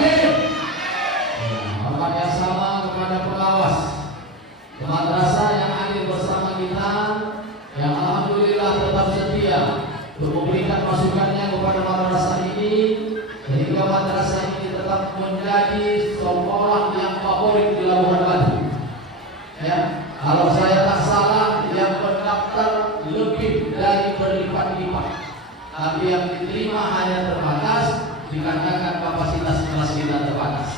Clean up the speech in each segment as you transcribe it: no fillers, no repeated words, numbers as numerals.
Amin. Hormat yang sama kepada pengawas madrasah yang hadir bersama kita, yang alhamdulillah tetap setia untuk memberikan masukannya kepada madrasah ini, sehingga madrasah ini tetap menjadi sekolah yang favorit di Labuhan Batu. Ya, kalau saya tak salah, yang mendaftar lebih dari berlipat-lipat, tapi yang diterima hanya terbatas dikarenakan kapasitas kelas kita terbatas.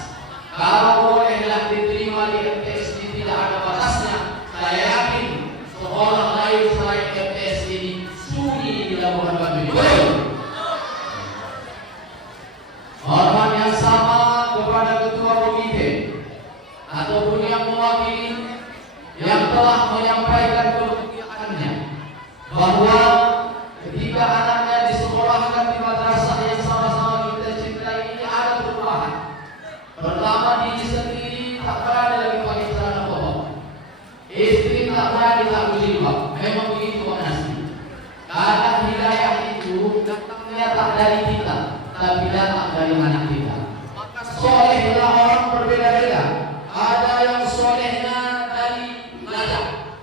Kalau bolehlah diterima di MTS ini tidak ada batasnya, saya yakin sekolah lain selain MTS ini sunyi di Labuhan Batu ini. Hormat yang sama kepada ketua komite ataupun yang mewakili yang telah menyampaikan kebijakannya bahwa ketika anaknya disekolahkan di madrasah yang sama-sama kita cintai ini ada perubahan. Pertama, diri sendiri tak berani lagi pakai celana bohong, istri tak berani tak berjilbab. Memang begitu Pak Nasri. Kadang hidayah itu datangnya tak dari kita, tapi datang dari anak kita. Maka solehlah orang berbeda-beda. Ada yang solehnya dari belajar,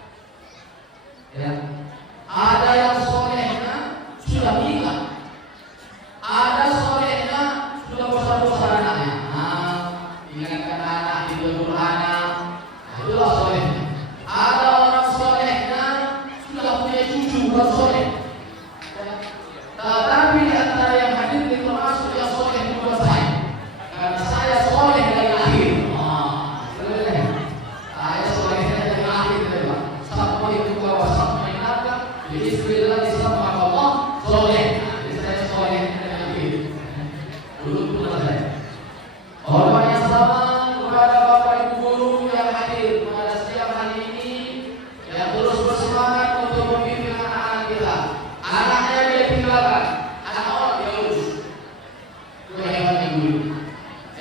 ya. Ada yang solehnya sudah nikah, ada solehnya sudah besar-besar anaknya. Ingatkan anak, ditegur anak, itulah solehnya. Ada orang solehnya sudah punya cucu, bukan soleh. Tetapi di antara yang hadir ini termasuk yang soleh juga saya, karena saya soleh dari lahir. Saya solehnya dari lahir, sama itu bahwa sama inaga, Bismillah disama Allah soleh. Jadi saya soleh dari lahir. Dulu pun saya. Hormat yang sama kepada Bapak Ibu guru yang hadir pada siang hari ini, yang terus bersemangat untuk membimbing anak-anak kita. Anaknya dia tinggalkan, anak orang dia urus. Itu hebatnya guru.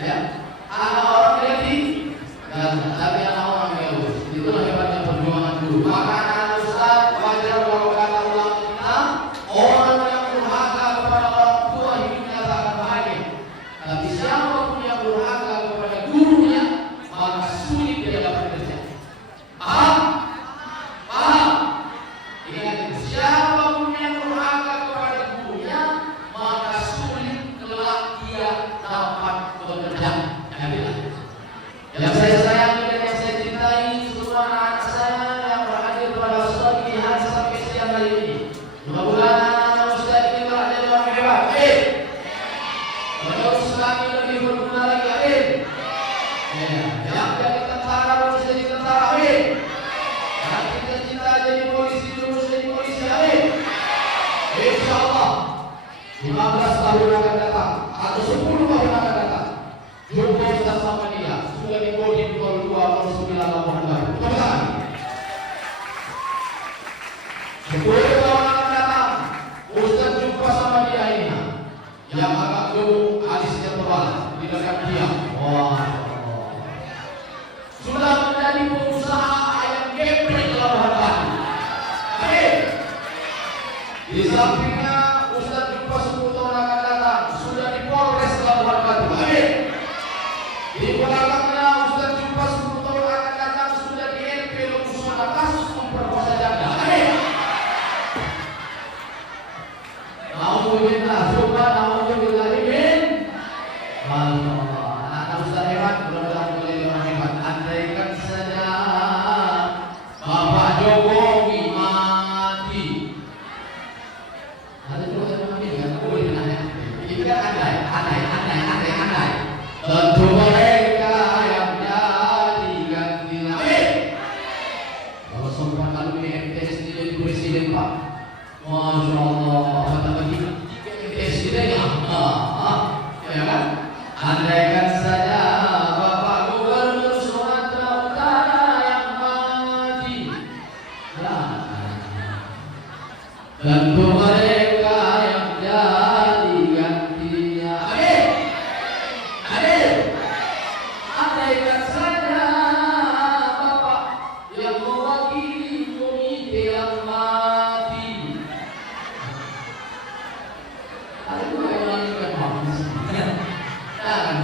Ya, anak orang dia tinggalkan, tapi anak orang dia urus. Itulah hebatnya perjuangan guru. Maka anak ustaz wajar kalau kata ulama kita, orang yang durhaka kepada orang tua hidupnya tak akan bahagia. Tapi siapapun yang durhaka kepada gurunya, maka sulit dia dapat kerja. Paham? Paham? Ingat itu. Siapapun yang durhaka kepada gurunya, maka sulit kelak dia dapat bekerja. Yang saya sayangi dan yang saya cintai, semua anak saya yang berhadir pada Ustaz ini hari sampai siang hari ini. Mudah-mudahan anak Ustaz ini telah jadi orang hebat. Menerus lagi lebih berguna lagi, amin. Yang jadi tentara terus jadi tentara, amin. Yang cita-cita jadi polisi terus jadi polisi, amin. InsyaAllah 15 tahun akan datang atau 10 tahun akan datang, jumpa kita sama dia sudah di Kodim 0209 Labuhan Batu. Teman-teman, 10 tahun akan datang, Ustaz jumpa sama dia ini yang agak gemuk, alisnya tebal di dekat dia. Sudah menjadi pengusaha ayam geprek Labuhan Batu. Amin. Di sampingnya Ustaz jumpa 10 tahun akan datang, sudah di Polres Labuhan Batu. Amin. Di belakangnya Ustaz jumpa 10 tahun akan datang, sudah di LP Lungsuna kasus memperkosa janda. Amin. Alhamdulillah, coba alhamdulillah, amin. Allah, anak Ustaz hebat, mudah-mudahan boleh orang hebat. Andaikan saja Bapak Jokowi mati, ada juga yang mati kan? Boleh nanya. Ini kan andai. Tentu mereka yang jadi gantinya. Amin. Kalau semua kalau di MTS ini jadi presiden Pak, Masya Allah, kata bagi presiden ya kan? Andaikan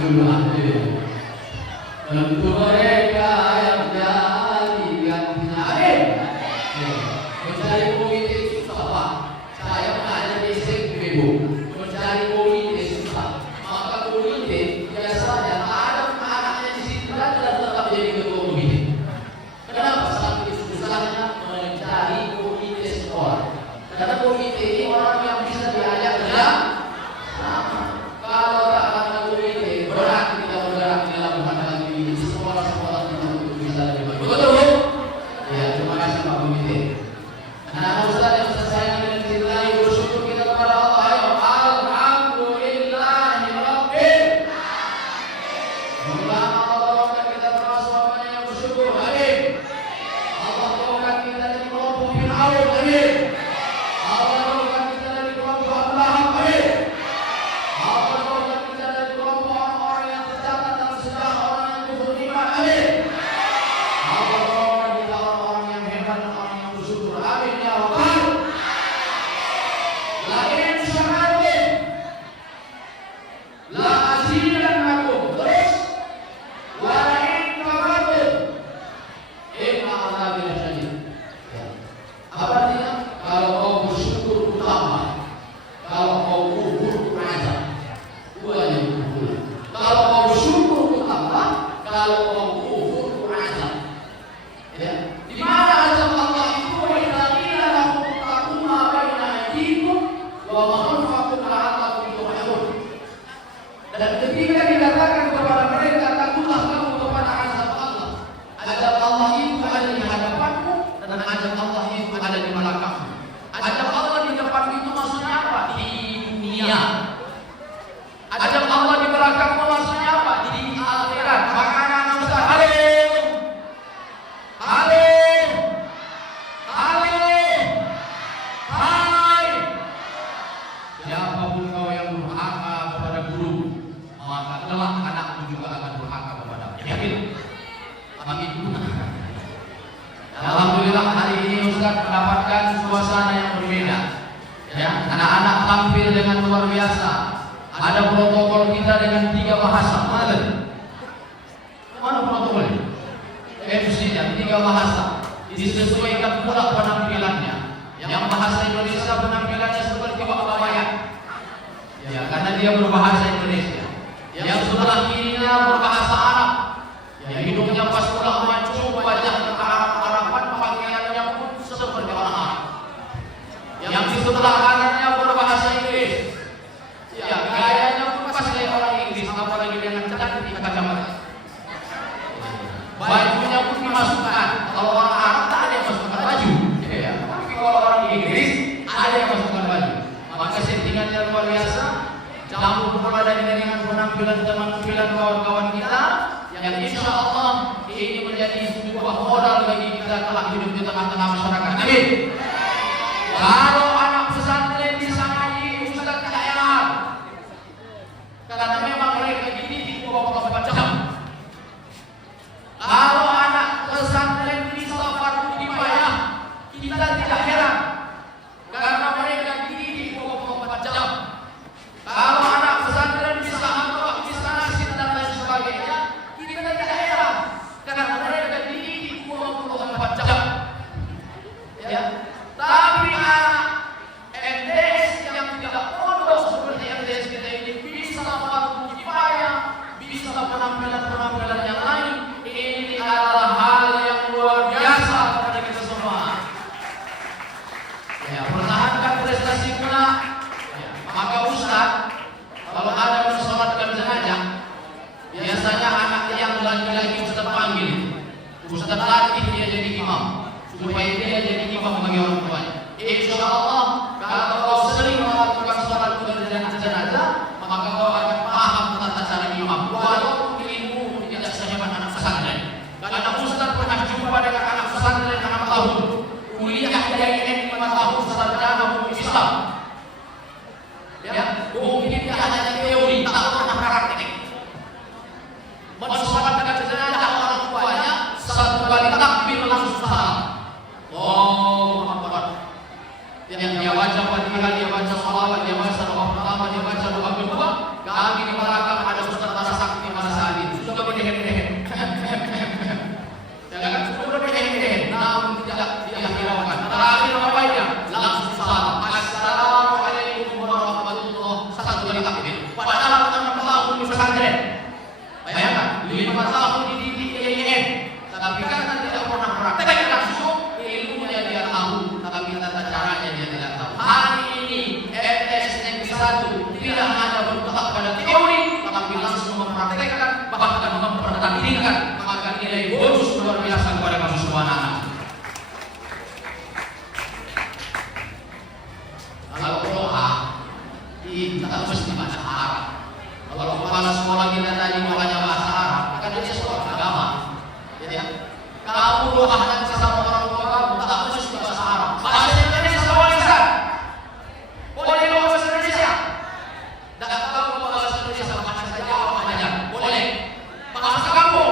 jumlah tentu mereka yang jadi gantinya. Amin. Mencari komite susah Pak. Saya mengajar di SMP Bu. Mencari komite susah. Maka komite biasanya ada anaknya di situ dan tetap jadi ketua komite. Kenapa sampai susahnya mencari komite sekolah? Karena komite ini orang yang bisa diajak kerja sama. Kalau tak ada komite, berat kita bergerak di dalam pandangan ini. Sekolah-sekolah kita untuk bisa lebih baik. Betul Bu? Ya, terima kasih Pak Komite. Anak Ustaz yang saya dengan cintai, bersyukur kita kepada Allah. Ayo, alhamdulillahi rabbil alamin. Allah tolongkan kita termasuk hambanya yang bersyukur. Amin. Allah tolongkan kita dari kelompok Fir'aun. Amin. Allah tolongkan kita dari kelompok Abu Lahab. Amin. Allah tolongkan kita dari kelompok orang-orang yang tercatat dalam sejarah orang yang kufur iman. Amin. Allah tolongkan kita orang-orang yang hebat dan orang yang bersyukur. Amin ya Rabbal. La in syakartum la azidannakum. Terus wa la in kafartum inna azabi lasyadid. Apa artinya? Kalau kau bersyukur ku tambah, kalau kau kufur ku azab. Dua yang berulang. Kalau kau bersyukur ku tambah, kalau kau kufur ku azab. Ya. Di mana azab Allah itu? Wa idza qila lahum taqu ma baina aydikum wa ma khalfakum la'allakum turhamun. Dan ketika dikatakan kepada mereka, takutlah kamu kepada azab Allah. Azab Allah itu ada di hadapanmu dan azab Allah itu ada di belakangmu. Azab Allah di depan itu maksudnya apa? Di dunia. Azab Allah di belakangmu maksudnya apa? Di akhirat. Maka anak Ustaz, alim, alim, alim, hai. Siapapun kau yang durhaka kepada guru, maka kelak anakmu juga akan durhaka kepadamu. Yakin? Amin. Alhamdulillah hari ini Ustaz mendapatkan suasana yang berbeda. Ya, anak-anak tampil dengan luar biasa. Ada protokol kita dengan 3 bahasa. Mana protokolnya? MC-nya 3 bahasa. Disesuaikan pula penampilannya. Yang bahasa Indonesia penampilannya seperti Pak Bayan. Ya, karena dia berbahasa Indonesia. Yang sebelah kirinya berbahasa Arab. Ya, hidungnya pas pula mancung, wajahnya Arab-Araban, pakaiannya pun seperti orang Arab. Yang di sebelah kanannya berbahasa Inggris. Ya, gayanya pun pas kayak orang Inggris, apalagi dengan cantik kacamata. Bajunya pun dimasukkan. Kalau orang Arab tak ada yang masukkan baju. Ya, tapi kalau orang Inggris ada yang masukkan baju. Maka settingannya luar biasa. Campur pula dengan penampilan kawan-kawan kita yang insya Allah ini menjadi sebuah modal bagi kita kelak hidup di tengah-tengah masyarakat. Amin. Kalau anak pesantren bisa ngaji, Ustaz tidak heran. Karena memang mereka dididik 24 jam. Kalau anak pesantren bisa fardu kifayah, kita tidak heran. Karena mereka dididik 24 jam. Kalau anak pesantren bisa ambil, bisa nasib dan lain sebagainya, kita tidak heran. Karena mereka dididik 24 jam. Ya. Tapi anak MTS yang tidak pondok seperti MTS kita ini bisa fardu kifayah, bisa penampilan-penampilan yang lain. Ini adalah hal yang luar biasa kepada kita semua. Ya, pertahankan prestasi pula. Ya, maka Ustaz, kalau ada mensolatkan jenazah, biasanya anak yang laki-laki Ustaz panggil, Ustaz latih dia jadi imam, supaya dia jadi imam bagi orang tuanya. Insya Allah, kalau kau sering melakukan sholat jenazah, maka kau akan paham tata cara imam. Walaupun ilmu tidak sehebat anak pesantren. Karena Ustaz pernah jumpa dengan anak pesantren 6 tahun, kuliah IAIN 5 tahun, sarjana hukum Islam. Ya, mungkin dia hanya teori, tak pernah praktik. Mensolatkan jenazah orang tuanya, 1 kali takbir langsung salam. Oh, Muhammad. Yang dia pertandingan maka nilai bonus luar biasa kepada kamu semua anak. Kalau doa kita mesti bahasa Arab. Kalau kepala sekolah kita tadi doanya bahasa Arab, karena dia sekolah agama. Jadi ya, kamu doa nanti sama orang tua kamu tak mesti bahasa Arab. Bahasa Indonesia boleh kan? Boleh doa bahasa Indonesia. Tak tahu bahasa Indonesia bahasa Jawa aja. Boleh. Bahasa kamu.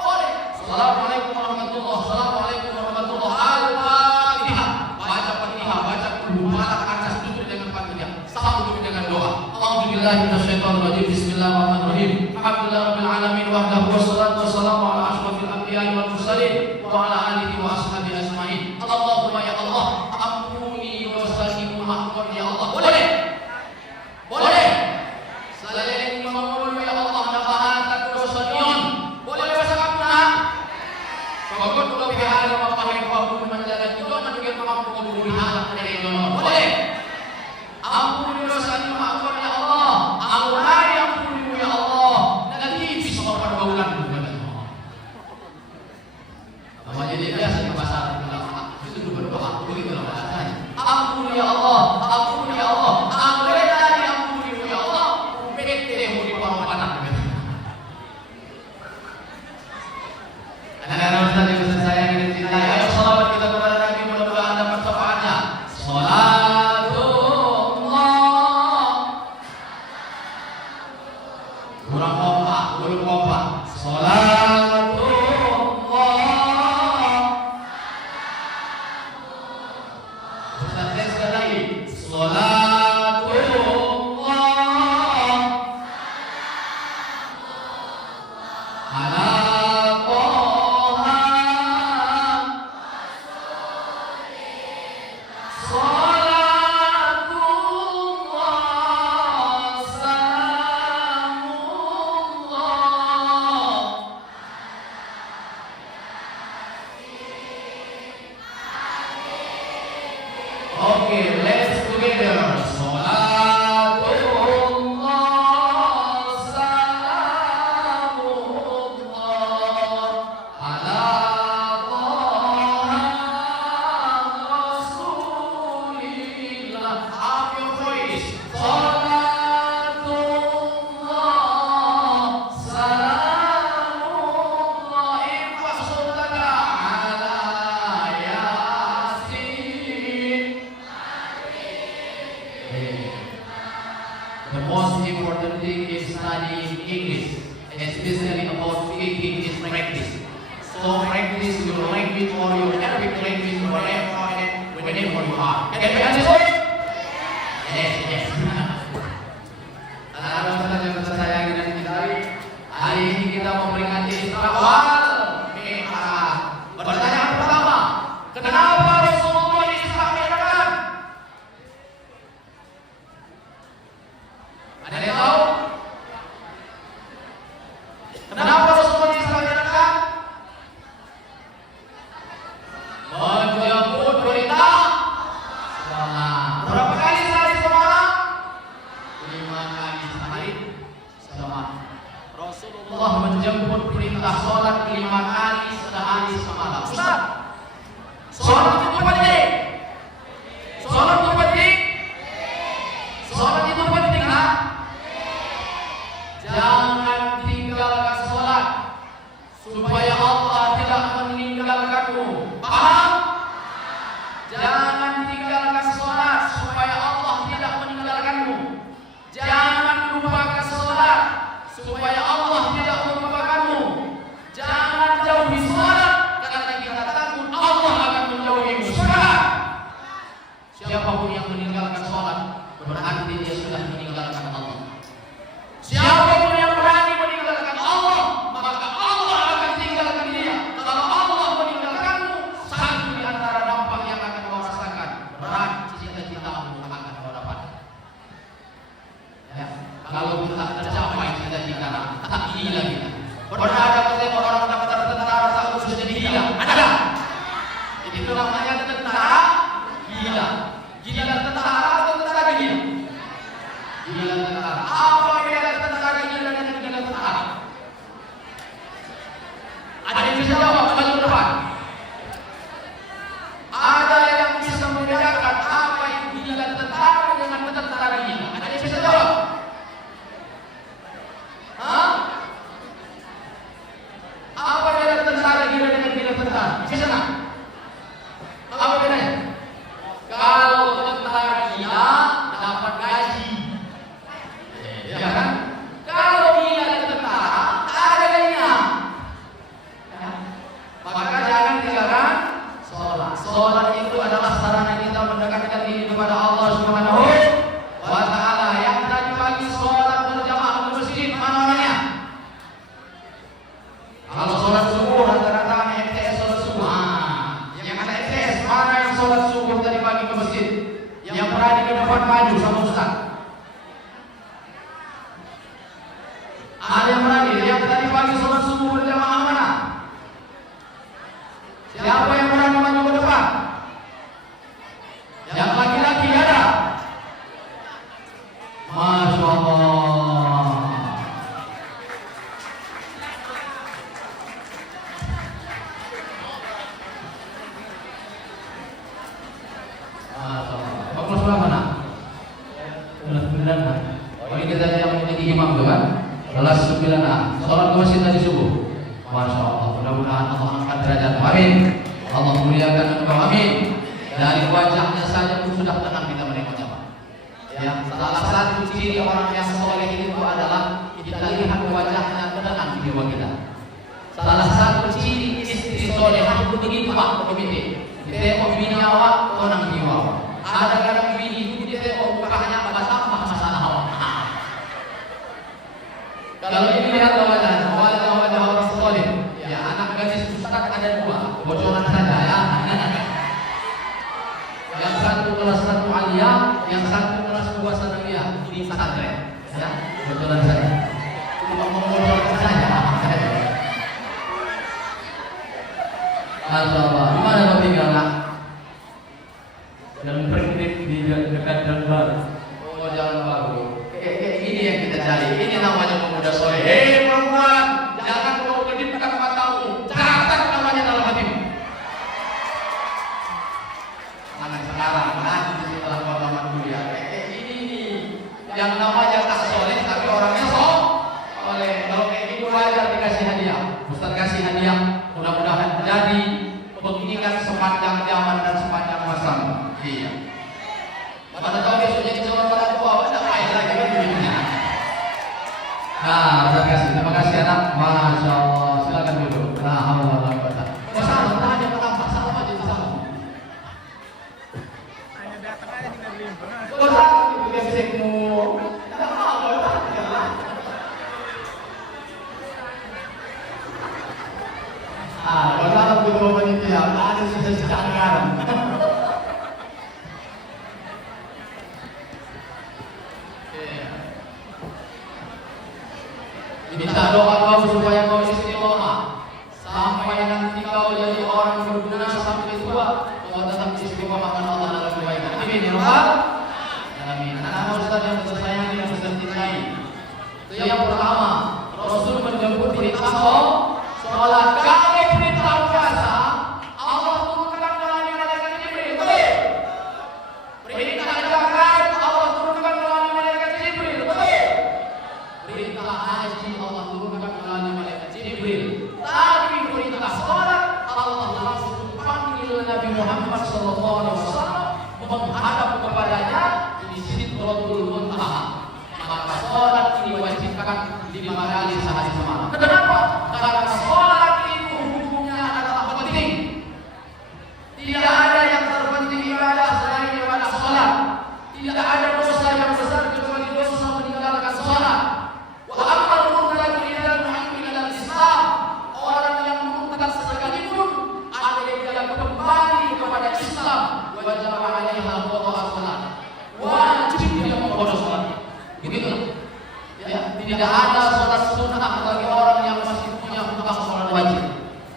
Boleh. Assalamualaikum warahmatullahi wabarakatuh. Assalamualaikum warahmatullahi wabarakatuh. Baca Fatihah, baca dulu, malah atas duduk dengan Fatihah. Sahab duduk dengan doa. Alhamdulillah minasyaitonir rajim. Bismillahirrahmanirrahim. Alhamdulillahirabbil alamin wahdahu wassalatu wassalamu ala asyrofil anbiya'i wal mursalin wa ala alihi wa ashabihi ajmain. Allahumma ya Allah, ampuni dosa-dosaku, maafkan ya Allah. Boleh. Boleh. Selain memohon ya Allah nabahat dosa nion. Boleh bahasa kamu nak? Pokok kalau pihak memahami bahwa menjaga itu menunjukkan mampu memberi halak dari Allah. Boleh. Ampuni dosa-dosaku, maafkan ya Allah. Ampuni ampuni ya Allah. Nanti bisa mempergaulan kepada Allah. Apa jadi biasa bahasa Arab itu berdoa begitu bahasanya. Ampuni ya Allah. Ampuni ya Allah. Ampuni dari ampuni ya Allah. Bete muni parupanan. Anak-anak Ustaz yang saya ingin cintai, ayo salawat kita kepada Nabi, mudah-mudahan dapat syafaatnya. Salatullah. Kurang kompak, belum kompak. Salatullah. Ustaz sekali lagi. Salatullah. Ala okay, let's together. Salatullah, salamullah, ala Taha Rasulillah. Up your voice. Salatullah, salamullah, infasullaka ala Yasin. The most important thing is studying English, especially about speaking is practice. So practice your language or your Arabic language wherever and whenever you are. Can we understand? Yes, yes. Anak-anak yang saya ingin cintai, hari ini kita memperingati Isra wal Mi'raj. Pertanyaan pertama, kenapa Rasulullah Isra Mi'raj? Ada yang tahu? Kenapa Rasulullah Isra Mi'raj? Menjemput perintah salat. Berapa kali sehari semalam? 5 kali sehari semalam. Rasulullah menjemput perintah salat 5 kali sehari semalam. Ustaz, salat itu penting. Salat itu penting. Salat itu penting, ha? Jangan tinggalkan salat supaya Allah tidak meninggalkanmu. Paham? Jangan tinggalkan salat supaya Allah tidak meninggalkanmu. Jangan lupakan salat supaya Allah tidak melupakanmu. Jangan jauhi salat karena kita takut Allah akan menjauhimu. Salat. Siapapun yang meninggalkan salat berarti dia sudah meninggalkan Allah. Siapapun yang berani meninggalkan Allah, maka Allah akan tinggalkan dia. Kalau Allah meninggalkanmu, satu di antara dampak yang akan kau rasakan, berat cita-citamu akan kau dapat. Ya, kalau kita tercapai cita-cita, tak gila kita. Pernah ada ketemu orang daftar tentara tak lulus jadi gila? Ada? Itu namanya tentara gila. Gila tentara atau tentara gila? Gila tentara. Apa beda tentara gila dengan gila tentara? lana. Salat ke masjid tadi subuh. Masya Allah, mudah-mudahan Allah angkat derajatmu. Amin. Allah muliakan engkau. Amin. Dari wajahnya saja pun sudah tenang kita menikmati. Ya, salah satu ciri orang yang soleh itu adalah kita lihat wajahnya tenang di jiwa kita. Salah satu ciri istri soleh itu begitu Pak Komite. Kita mau bini awak, tenang jiwa. Ada kadang bini itu dia mau bukanya apa tambah masalah awak. Kalau ini lihat wajah orang soleh, ya anak gadis ustaz ada dua, bocoran saja ya. Yang satu kelas 1 aliyah, yang satu kelas 2 sanawiyah di pesantren. Ya, bocoran saja. Cuma membocorkan saja. Allah, di mana kau tinggal nak? Jalan Perkip di dekat Jalan Baru. Oh, Jalan Baru. Ini yang kita cari. Ini namanya pemuda soleh. Hei perempuan, jangan kau kedipkan matamu. Catat namanya dalam hatimu. Anak sekarang, nanti setelah pengalaman kuliah. Ini yang namanya tak soleh, tapi orangnya soleh. Kalau kayak gitu wajar dikasih hadiah. Ustaz kasih hadiah. Mudah-mudahan jadi pengingat sepanjang zaman dan sepanjang masa. Iya. Mana tahu besoknya di Jawa Barat tua, ada main lagi kan duitnya. Nah, terima kasih anak. Masya Allah, silakan duduk. Nah, alhamdulillah. Masalah tanya kenapa? Salah aja di sana. Hanya datang aja tinggal limpa. Masalah itu dia bisikmu. Tidak mau. Masalah itu panitia. Ada sisa-sisa anggaran. Minta doa kau supaya kau istiqomah sampai nanti kau jadi orang berguna sampai tua. Kau tetap istiqomah karena Allah dalam kebaikan. Amin ya Rabbal Alamin. Anak Ustaz yang tersayang yang Ustaz cintai. Yang pertama, Rasul menjemput perintah sholat. Kami perintah puasa. Allah turunkan melalui malaikat Jibril. Betul. Perintah zakat Allah turunkan melalui malaikat Jibril. Betul. Perintah haji Allah turunkan melalui malaikat Jibril. Tapi perintah sholat Allah langsung panggil Nabi Muhammad SAW menghadap kepadanya di Sidratul Muntaha. Maka sholat ini wajibkan 5 kali sehari semalam. Kenapa? Karena sholat itu hukumnya adalah penting. Tidak ada yang terpenting ibadah selain ibadah sholat. Tidak ada dosa yang besar kecuali dosa meninggalkan sholat. Wa amal murtad ila muhammin ila Islam. Orang yang murtad sekalipun ada yang kembali kepada Islam, wajib alaiha qada salat. Wajib dia mengqada salat. Begitu. Ya, tidak ada salat sunnah bagi orang yang masih punya hutang salat wajib.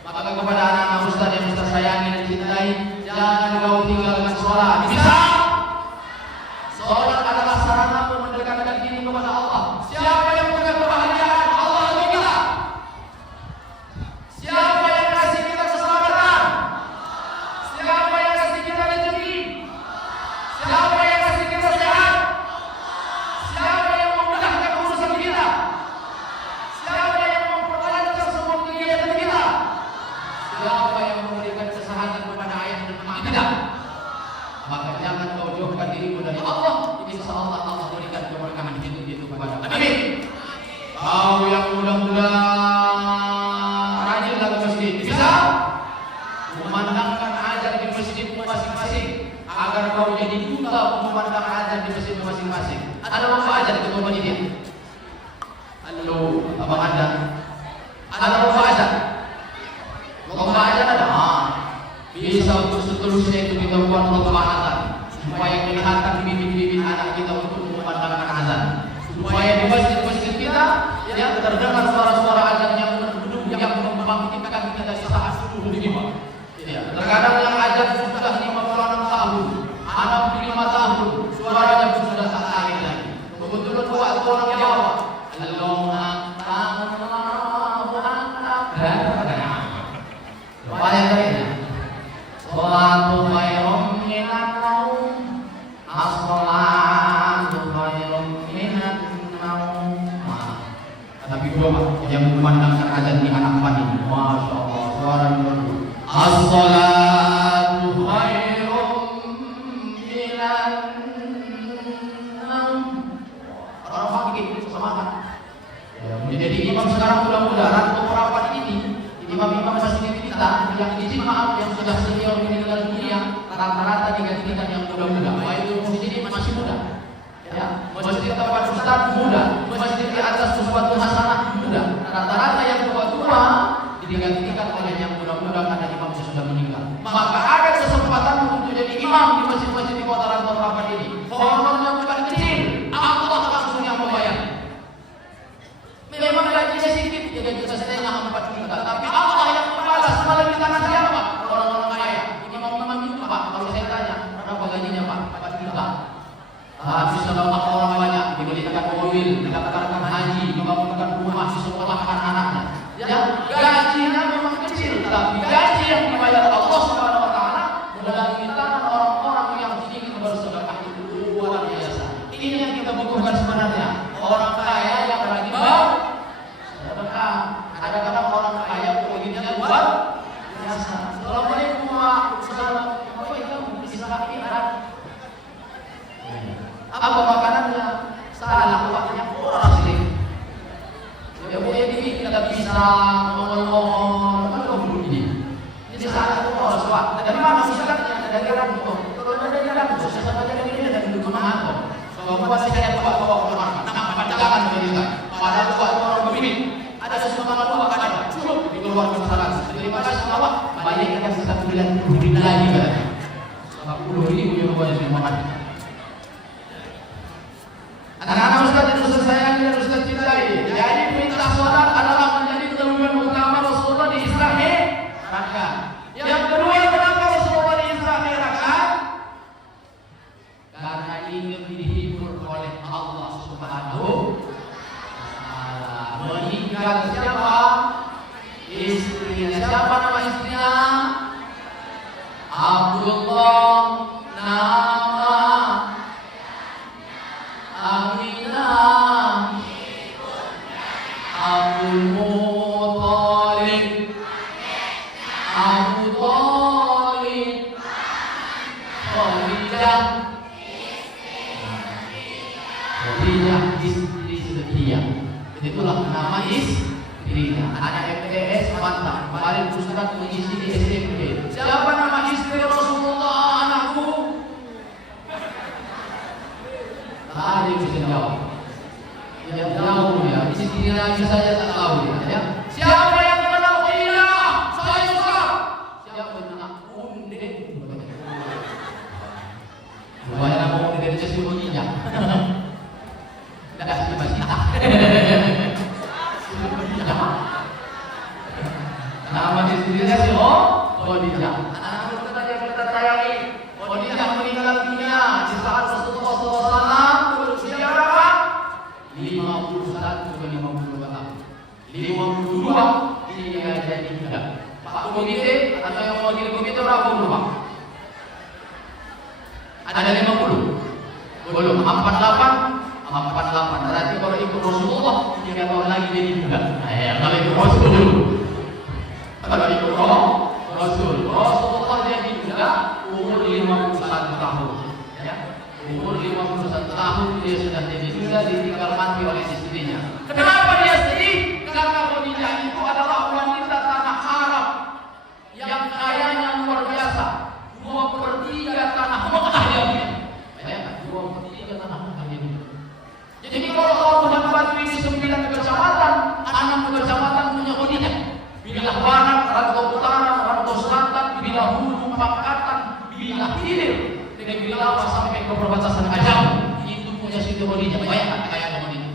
Maka kepada anak-anak Ustaz yang Ustaz sayangi dan cintai, jangan kau tinggalkan salat. Bisa? Salat adalah sarana mendekatkan diri kepada Allah. Siapa yang punya kebahagiaan? Allah bagi kita. Siapa yang kasih kita keselamatan? Siapa yang kasih kita rezeki? Siapa yang kasih kita sehat? Siapa yang memudahkan urusan kita? Siapa yang memperlancar semua kegiatan kita? Siapa yang memberikan kesehatan kepada ayah dan emak kita? Maka jangan kau jauhkan dirimu dari Allah. Insya Allah Allah berikan keberkahan hidup itu kepada kita. Amin. Kau yang mudah-mudahan rajinlah ke masjid. Bisa? Memandangkan azan di masjidmu masing-masing agar kau jadi duta memandang azan di masjid masing-masing. Ada apa azan ketua panitia? Halo, abang ada? Ada apa azan? Lomba azan ada? Bisa untuk seterusnya itu kita buat lomba azan supaya kelihatan bibit-bibit anak kita untuk memandangkan azan. Supaya di masjid-masjid kita ya terdengar suara-suara azan yang merdu yang membangkitkan kita di saat subuh di bawah. Ya, terkadang yang azan sudah 56 tahun, anak 5 tahun, suaranya pun sudah tak lain lagi. Kebetulan buat orang Jawa, Allahu Akbar, Allahu Akbar. yang memandangkan azan di anak pani. Masya Allah, suara merdu. As-salatu khairum minan naum. Orang fakir semangat. Ya, menjadi imam sekarang mudah-mudahan rantau perapat ini, imam-imam masjid kita yang izin maaf yang sudah senior meninggal dunia, rata-rata digantikan yang muda-muda. Wah itu masjid masih muda. Ya, masjid tempat ustaz muda, masjid di atas sesuatu hasanah muda. Rata-rata yang tua-tua digantikan oleh yang muda-muda karena imamnya sudah meninggal. Maka ada kesempatan untuk jadi imam di masjid-masjid di kota Rantau Rapat ini. Honornya bukan kecil, Allah langsung yang membayar. Memang gajinya sedikit, ya gaji setengah 4 juta, tapi Allah yang membalas. Malah di tangan siapa? Orang-orang kaya. Imam-imam itu Pak, kalau saya tanya, berapa gajinya Pak? 4 juta. Habis membawa orang banyak, dibelikan mobil, didaftarkan haji, membangunkan rumah, disekolahkan anaknya. Ya, gajinya memang kecil, tapi gaji yang dibayar Allah Subhanahu Wa Taala melalui tangan orang-orang yang ingin bersedekah itu luar biasa. Ini yang kita butuhkan sebenarnya. Orang kaya yang rajin bersedekah. Kadang-kadang orang kaya begitu luar biasa. Assalamualaikum warahmatullahi wabarakatuh. Silakan ini apa makanannya? Salah waktunya kurang sedikit. Ya boleh ini kita bisa mohon dulu ini. Jadi salah itu harus wah. Dari mana misalnya dari Rantau? Kalau dari Rantau, saya saja dari ini dari Rantau. Semua saya bawa ke rumah. Nama jangan begitu. Padahal buat orang pemimpin ada sesuatu dua ada. Cukup dikeluar ke masyarakat. Terima kasih Bapak. Banyak yang kita bilang lagi kan. 40.000 yang buat semangat. Anak-anak Ustaz dan Ustaz sayangi dan Ustaz cintai. Jadi perintah sholat adalah menjadi kewajiban utama Rasulullah di Isra Mi'raj. Yang kedua, kenapa Rasulullah di Isra Mi'raj? Karena ingin dihibur oleh Allah Subhanahu wa Ta'ala. Meninggal siapa? Istrinya. Siapa nama istrinya? Abdullah nama Aminah Abdul Muttalib Abu Thalib Khadijah istri setia. Itulah nama istrinya. Anak MTS mantap. Kemarin Ustaz mengisi di SMP. Siapa nama istri Rasulullah anakku? Ada yang bisa jawab. Yang tahu ya, istrinya saja tak tahu ya. Siapa yang kenal Khadijah? Saya Ustaz. Siapa yang kenal Unde? Banyak nama Unde dari sisi Khadijah. Tidak ada cita-cita. Nama istrinya si Khadijah. Anak-anak kita sayangi. Khadijah meninggal dunia di saat Rasulullah SAW berusia berapa? 51 ke 52 tahun. 52 dia jadi muda. Pak Komite atau yang mau jadi komite berapa umur Pak? Ada 50? Belum. 48. Berarti kalau ikut Rasulullah 3 tahun lagi jadi muda. Kalau ikut Rasul. Kalau ikut Rasulullah jadi muda umur 51 tahun. Ya. Umur 51 tahun dia sudah jadi muda, ditinggal mati oleh istrinya. Kenapa dia sedih? Karena Khadijah itu adalah wanita tanah Arab yang kayanya luar biasa. 2/3 tanah Mekah dia punya. Bayangkan 2/3 tanah Mekah dia punya. Jadi kalau Allah membantu ini 9 kecamatan, 6 kecamatan punya Khadijah. Bilah barat, rantau utara, rantau selatan, bilah hulu, Pakatan, bilah hilir, dari bilah sampai ke perbatasan Ajam, itu punya Siti Khadijah. Bayangkan kekayaan Khadijah.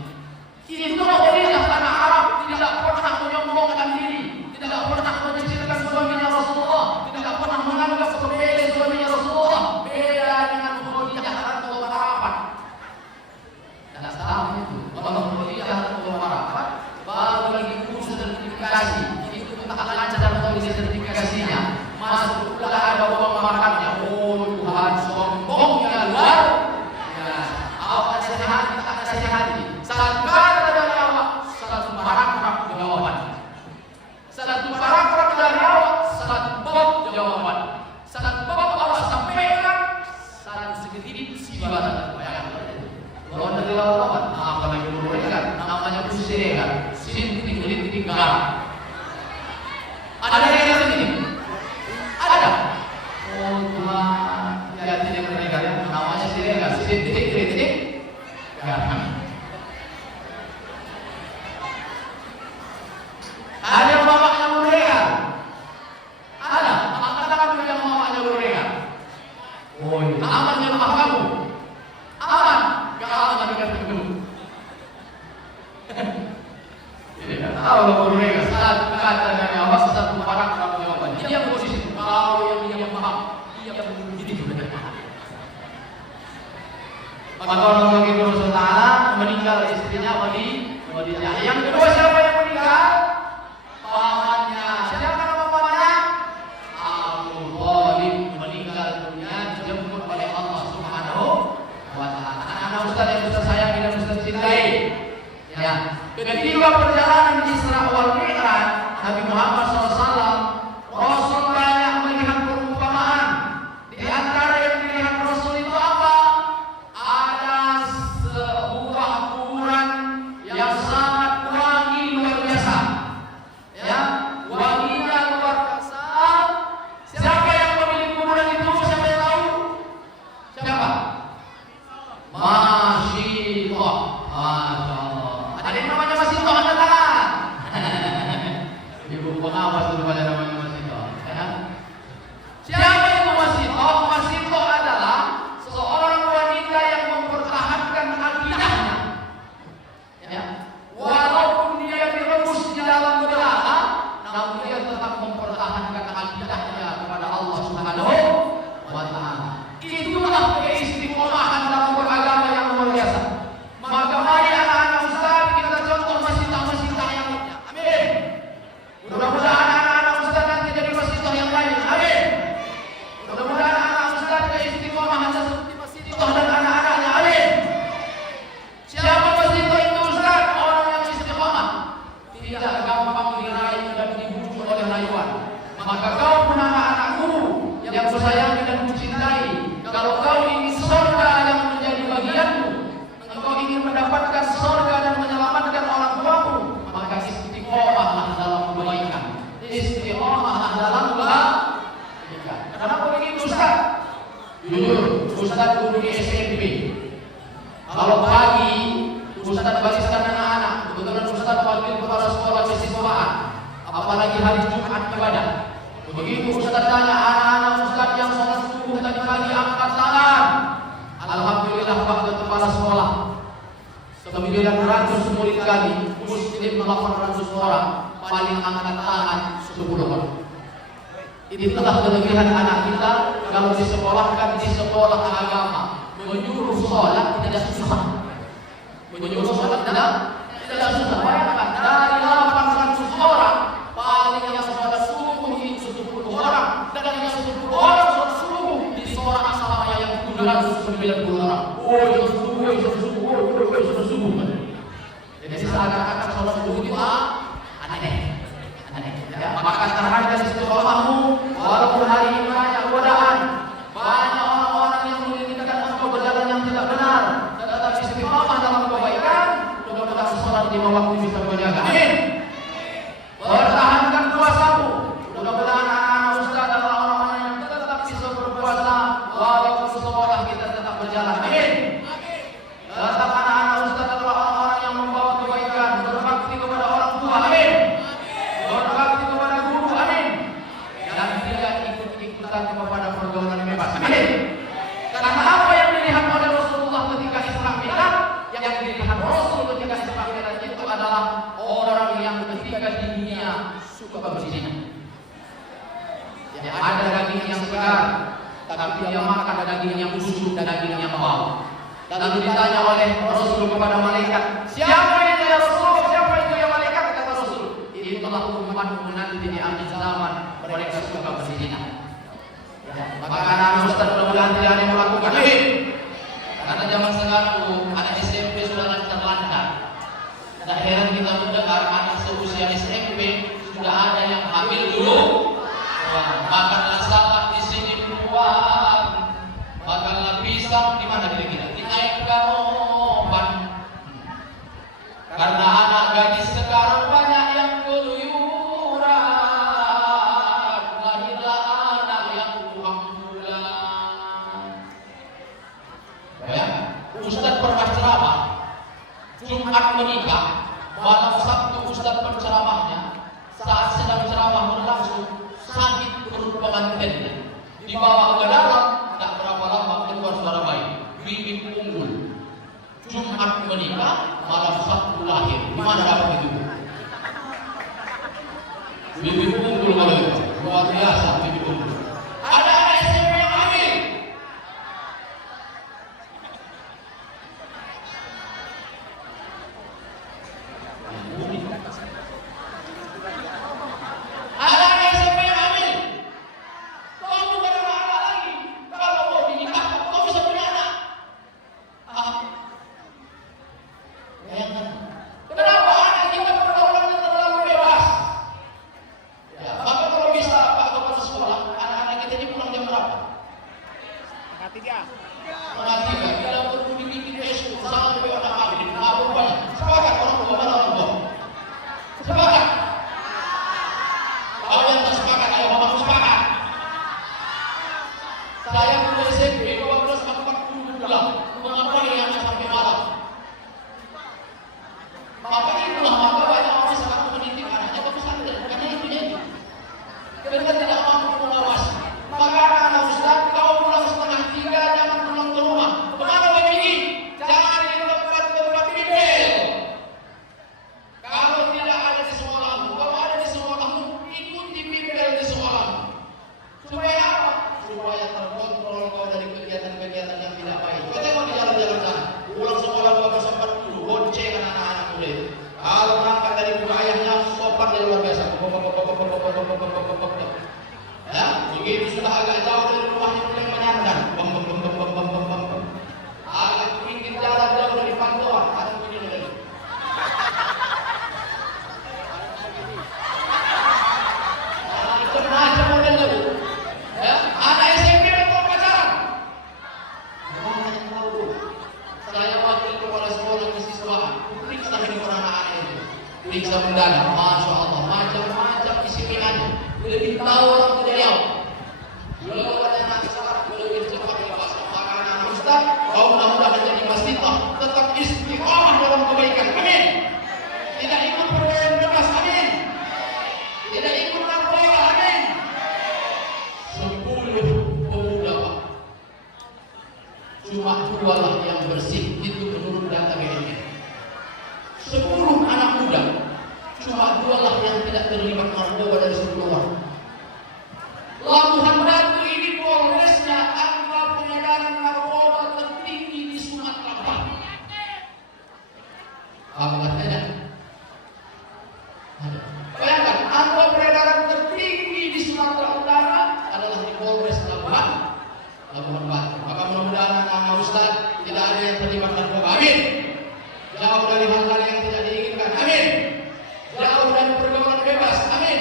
Itu Khadijah tanah Arab tidak pernah menyombongkan diri, tidak pernah menyecilkan suaminya Rasulullah, tidak pernah menganggap sepele suaminya Rasulullah. Beda dengan Khadijah rantau Arafat. Dan setelah itu, kalau Khadijah rantau Arafat, baru lagi kursus sertifikasi. Tak lancar atau di sertifikasinya masuk pula ada uang makannya. Oh Tuhan, sombongnya luar biasa. Awak nasihati, tak nasihati. Saat kata dari awak 1 paragraf meninggal. Ada yang lihat ini? Ada. Oh Tuhan, lihat ini meninggal ya. Namanya Siregar, titik. Garam. Ada yang bapaknya meninggal. Ada. Angkat tangan dulu yang bapaknya meninggal. Oh, aman ya bapak kamu? Aman. Gak aman dengan dulu. Tahu lah meninggal. Saat kata dari awal satu orang kamu jawabannya. Dia posisi kau yang paham. Dia begini juga. Maka orang begitu Rasulullah meninggal istrinya Khadijah. Yang kedua siapa yang meninggal? Pamannya. Siapa nama pamannya? Abu Thalib meninggal dunia dijemput oleh Allah Subhanahu wa taala. Anak-anak Ustaz yang Ustaz sayangi dan Ustaz cintai. Ya. Ketika perjalanan Isra wal Mi'raj, Nabi Muhammad SAW, Rasul banyak melihat perumpamaan. Di antara yang dilihat Rasul itu apa? Ada sebuah kuburan yang sangat wangi luar biasa. Ya, wanginya luar biasa. Siapa yang memiliki kuburan itu? Siapa yang tahu? Siapa? Masyidullah. Masya Allah. Ada yang namanya Masyidullah, angkat tangan. Ibu pengawas itu pada namanya Masyidullah. Ya. Siapa itu Masyidullah? Masyidullah adalah seorang wanita yang mempertahankan akidahnya. Ya. Walaupun dia direbus di dalam neraka, namun dia tetap mempertahankan akidahnya kepada Allah Subhanahu wa taala. Itulah keistiqomahan dalam beragama yang luar biasa. Maka mari anak-anak Ustaz kita contoh masjid-masjid yang lainnya. Amin. Mudah-mudahan anak-anak Ustaz nanti jadi masjid yang lain. Amin. Mudah-mudahan anak Ustaz keistiqomahan seperti masjid dan anak-anaknya. Amin. Siapa masjid itu Ustaz? Orang yang istiqomah, tidak gampang dirayu dan dibujuk oleh rayuan. Maka kau pun anak-anakku yang kusayangi dan kucintai, kalau kau ingin surga yang menjadi bagianmu, engkau ingin mendapatkan surga dan menyelamatkan orang tuamu, maka istiqomahlah dalam kebaikan. Istiqomahlah dalam kebaikan. Kenapa begitu Ustaz? Jujur, Ustaz dulu di SMP. Kalau pagi Ustaz bariskan anak-anak, kebetulan Ustaz wakil kepala sekolah kesiswaan, apalagi hari Jumat ibadah. Begitu Ustaz tanya anak-anak Ustaz yang sholat subuh tadi pagi angkat tangan. Alhamdulillah waktu kepala sekolah 900 murid kami, Muslim 800 orang, paling angkat tangan 10 orang. Itulah kelebihan anak kita kalau disekolahkan di sekolah agama. Menyuruh sholat tidak susah. Menyuruh sholat tidak susah. Bayangkan dari 800 orang, paling yang sholat subuh itu 10 orang, dan yang 10 orang sholat subuh di sekolah asrama yang 790 orang. Oh, itu subuh. Jadi seakan-akan sholat subuh itu aneh. Ya, maka terhadap istiqomahmu, walaupun hari ini banyak godaan, banyak orang-orang yang menginginkan engkau berjalan yang tidak benar, tetapi istiqomah dalam kebaikan, mudah-mudahan sholat 5 waktu bisa menjaga. Amin. Pertahankan puasamu, mudah-mudahan anak-anak Ustaz adalah orang-orang yang tetap bisa berpuasa, walaupun sekolah kita tetap berjalan. Amin. Tetap anak-anak Ustaz adalah orang-orang yang membawa kebaikan, berbakti kepada orang tua. Amin. Berbakti kepada guru. Amin. Dan tidak ikut-ikutan kepada pergaulan bebas. Amin. Karena apa yang dilihat oleh Rasulullah ketika Isra Mi'raj, yang dilihat Rasul ketika Isra Mi'raj itu adalah orang yang ketika di dunia suka berzina. Jadi ada daging yang segar, tapi dia makan daging yang busuk dan daging yang bau. Lalu ditanya oleh Rasul kepada malaikat, siapa itu ya Rasul? Siapa itu ya malaikat? Kata Rasul, itulah umatmu nanti di akhir zaman, mereka suka berzina. Maka anak-anak Ustaz mudah-mudahan tidak ada yang melakukan. Karena zaman sekarang anak SMP sudah terlantar. Tidak heran kita mendengar anak seusia SMP sudah ada yang hamil dulu. Makanlah salad di sini perempuan, makanlah pisang di mana kira-kira? Di air garoban. Karena anak gadis sekarang banyak yang Bibit unggul kalau itu luar biasa bibit unggul. Ada anak SMP yang hamil. Ada anak SMP yang hamil. Kau bukan anak lagi. Kalau mau dinikah, kau bisa punya anak. Bayangkan. Kenapa anak kita pergaulannya terlalu bebas? Ya, maka kalau bisa Pak Kepala Sekolah, anak-anak kita ini pulang jam berapa? Setengah tiga. Setengah tiga. Bila perlu dibikin Facebook, sampai orang hamil, apa banyak. Sepakat orang tua, mana orang tua? Sepakat. Kalau yang tak sepakat, ayo mama sepakat. Saya punya SMP 12:40 pulang. Mengapa ini anak sampai malam? Maka itulah maka banyak orang sekarang mendidik anaknya ke pesantren karena itu jadi. Mereka tidak mampu mengawasi. Maka anak Ustaz, kau pulang setengah tiga jangan pulang ke rumah. Kemana begini? Jangan di tempat-tempat bimbel. Kalau tidak ada di sekolahmu, kalau ada di sekolahmu, ikuti bimbel di sekolahmu. Supaya apa? Supaya terkontrol kau dari kegiatan-kegiatan yang tidak baik. Kau tengok di jalan-jalan sana. Pulang sekolah 12:40, bonceng anak-anak murid. Kalau berangkat dari rumah ayahnya, sopan dia luar biasa. Ya, begitu sudah agak jauh dari rumahnya mulai menyandar. Agak pinggir jalan jauh dari pantauan, ada begini lagi. Macam-macam model itu. Ya, anak SMP betul pacaran. Orang yang tahu. Saya wakil kepala sekolah kesiswaan. Periksa handphone anak-anak itu. Periksa mendadak. Masya Allah, macam-macam isi pilihannya. Lebih tahu orang itu dari awal. Kalau ada anak sekarang lebih cepat dewasa. Maka anak Ustaz, kau mudah-mudahan jadi masjidlah. Tetap istiqamah dalam kebaikan. Amin. Tidak ikut pergaulan bebas. Amin. Tidak ikut narkoba. Amin. 10 pemuda Pak. Cuma 2 lah yang bersih. Itu menurut data BNN. 10 anak muda. Cuma 2 lah yang tidak terlibat narkoba dari 10 orang. Labuhan Batu ini polresnya angka pengedaran narkoba tertinggi di Sumatera Barat. Apa katanya? Bayangkan, angka peredaran tertinggi di Sumatera Utara adalah di Polres Labuhan Batu. Maka mudah-mudahan anak Ustaz tidak ada yang terlibat narkoba. Amin. Jauh dari hal-hal yang tidak diinginkan. Amin. Jauh dari pergaulan bebas. Amin.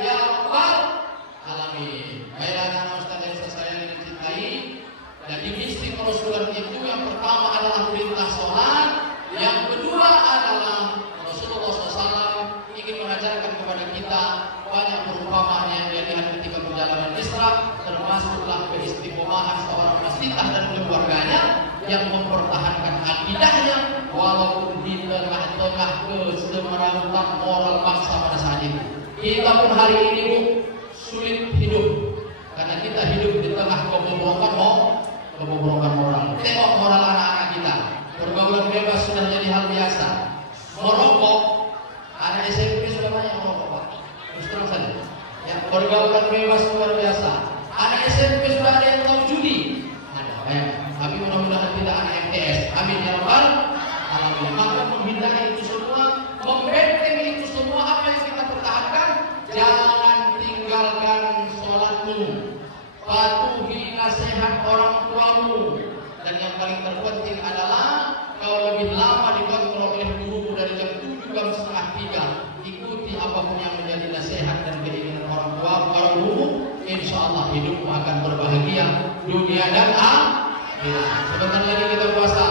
Ya Allah. Alamin. Baiklah anak Ustaz yang saya dicintai. Jadi misi Rasulullah itu yang pertama adalah perintah sholat, yang kedua adalah Rasulullah SAW ingin mengajarkan kepada kita banyak perumpamaan yang dia lihat ketika perjalanan Isra, termasuklah keistiqomahan seorang wanita dan keluarganya yang mempertahankan akidahnya walaupun di tengah-tengah kesemerawutan moral bangsa pada saat itu. Kita pun hari ini Bu, sulit hidup karena kita hidup di tengah kebobrokan moral. Tengok moral anak-anak kita. Pergaulan bebas sudah jadi hal biasa. Merokok, anak SMP sudah banyak merokok Pak. Terus terang saja. Ya, pergaulan bebas luar biasa. Anak SMP sudah ada yang tahu judi. Ada, ya. Tapi mudah-mudahan tidak anak MTS. Amin ya Rabbal alamin. Maka menghindari itu semua, membenteng itu semua apa yang kita pertahankan. Jangan tinggalkan sholatmu, patuhi nasihat orang tuamu, dan yang paling terpenting adalah kau lebih lama dikontrol oleh gurumu dari jam 7 jam setengah 3. Ikuti apapun yang menjadi nasihat dan keinginan orang tua, orang gurumu. Insya Allah hidupmu akan berbahagia dunia dan akhirat. Sebentar lagi kita puasa.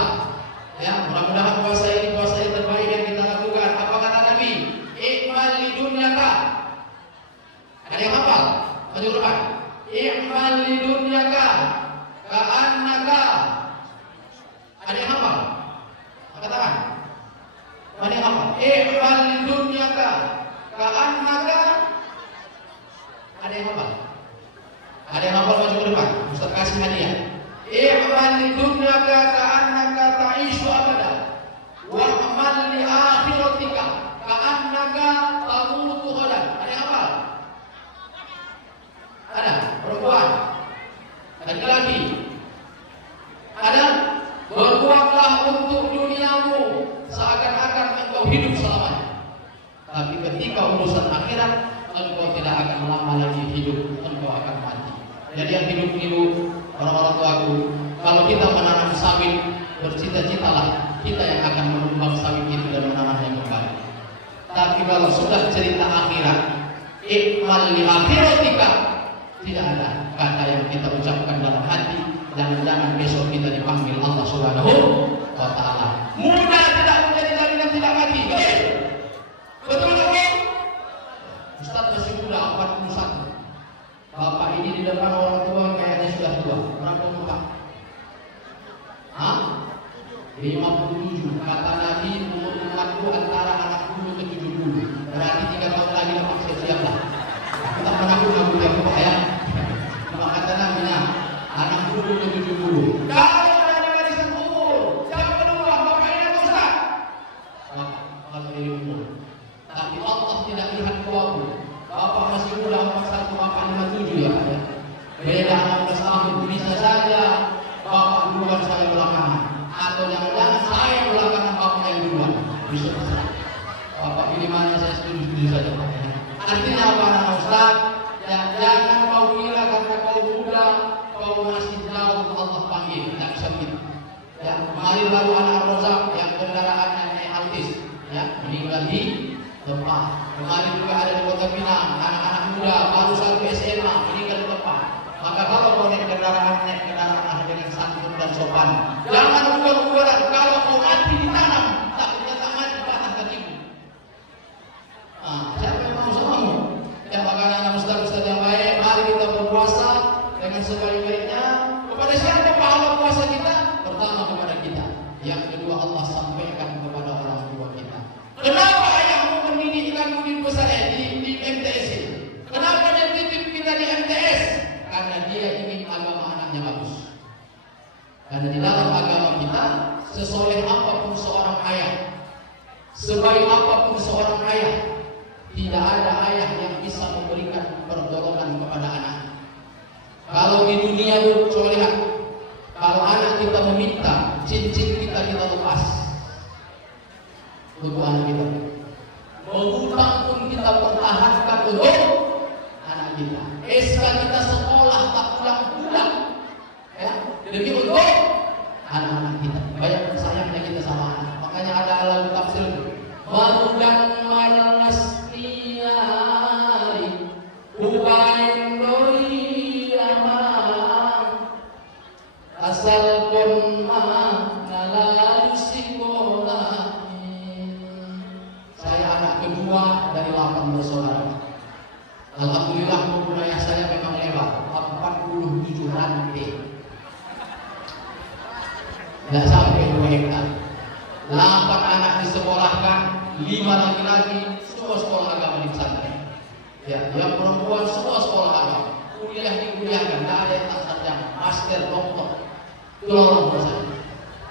Ya, mudah-mudahan puasa ini puasa yang terbaik yang kita lakukan. Apa kata Nabi? Iqmal li dunyaka. Ada yang hafal? Baca Quran. Iqmal li dunyaka ka'annaka. Ada yang hafal? Angkat tangan. Mana yang hafal? Iqmal li dunyaka ka'annaka. Ada yang hafal? Ada yang hafal baca Quran? Ustaz kasih hadiah. Iqmal li dunyaka ka'annaka ta'ishu abada. Wa amal li akhiratika ka'annaka tamutu ghadan. Ada yang hafal? urusan akhirat, engkau tidak akan lama lagi hidup, engkau akan mati. Jadi yang hidup-hidup orang-orang tuaku, kalau kita menanam sawit, bercita-citalah kita yang akan menumbang sawit itu dan menanamnya kembali. Tapi kalau sudah cerita akhirat, ikmal li akhiratika, tidak ada kata yang kita ucapkan dalam hati. Jangan-jangan besok kita dipanggil Allah Subhanahu wa Ta'ala. Muda tidak menjadi jaminan tidak mati. Betul tak? Ustaz masih muda 41. Bapak ini di depan orang tua kayaknya sudah tua. Berapa umur? 57. Kata Nabi umur umatku antara anak 10 ke 70. Berarti 3 tahun lagi dapat siap lah. Kita menakut-nakut yang bahaya. Kata Nabi anak 10 ke 70. Kalau ada barisan umur, yang kedua bapak ini atau Ustaz? Kalau ini umur. Tapi Allah tidak lihat tuaku. Bapak masih muda 41, bapak 57 ya Pak ya. Beda 16 tahun, bisa saja bapak duluan saya belakangan. Atau jangan-jangan saya belakangan bapak yang duluan. Bisa saja. Bapak pilih mana saya setuju saja Pak ya. Artinya apa anak Ustaz? Ya, jangan kau kira karena kau muda, kau masih jauh Allah panggil. Tidak bisa begitu. Ya, kemarin baru anak Rozak yang kendaraannya naik Altis, ya, meninggal di tempat. Kemarin juga ada di Kota Pinang, anak-anak muda baru 1 SMA meninggal di tempat. Maka kalau kau naik kendaraan dengan santun dan sopan. Jangan ugal-ugalan. Kalau kau mati ditanam, takutnya tak mati patah kakimu. Siapa yang mau samamu? Ya, makanya anak ustaz-ustaz yang baik, mari kita berpuasa dengan sebaik-baiknya. Kepada siapa pahala puasa kita? Pertama kepada kita. Yang kedua Allah sampaikan kepada orang tua kita. Kenapa ayahmu mendidikkanmu di pesantren di MTS ini? Kenapa dia titip kita di MTS? Karena dia ingin agama anaknya bagus. Karena di dalam agama kita, sesoleh apapun seorang ayah, sebaik apapun seorang ayah, tidak ada ayah yang bisa memberikan pertolongan kepada anak. Kalau di dunia itu coba lihat, kalau anak kita meminta cincin kita lepas untuk anak kita. Menghutang pun kita pertahankan untuk anak kita. SK kita sekolah tak pulang-pulang, ya, demi untuk anak-anak kita. Banyak sayangnya kita sama anak. Makanya ada lagu tafsir, marukan manalastiyari bukain doi aman asal pun nalalu sekolah. Saya anak kedua dari 8 bersaudara. Alhamdulillah umur ayah saya memang lebar, 47 rantai. Tidak sampai 2 hektar. 8 anak disekolahkan, 5 laki-laki, semua sekolah agama di pesantren. Ya, yang perempuan semua sekolah agama. Kuliah dikuliahkan, tidak ada yang tak sarjana, master, doktor. Itulah orang tua.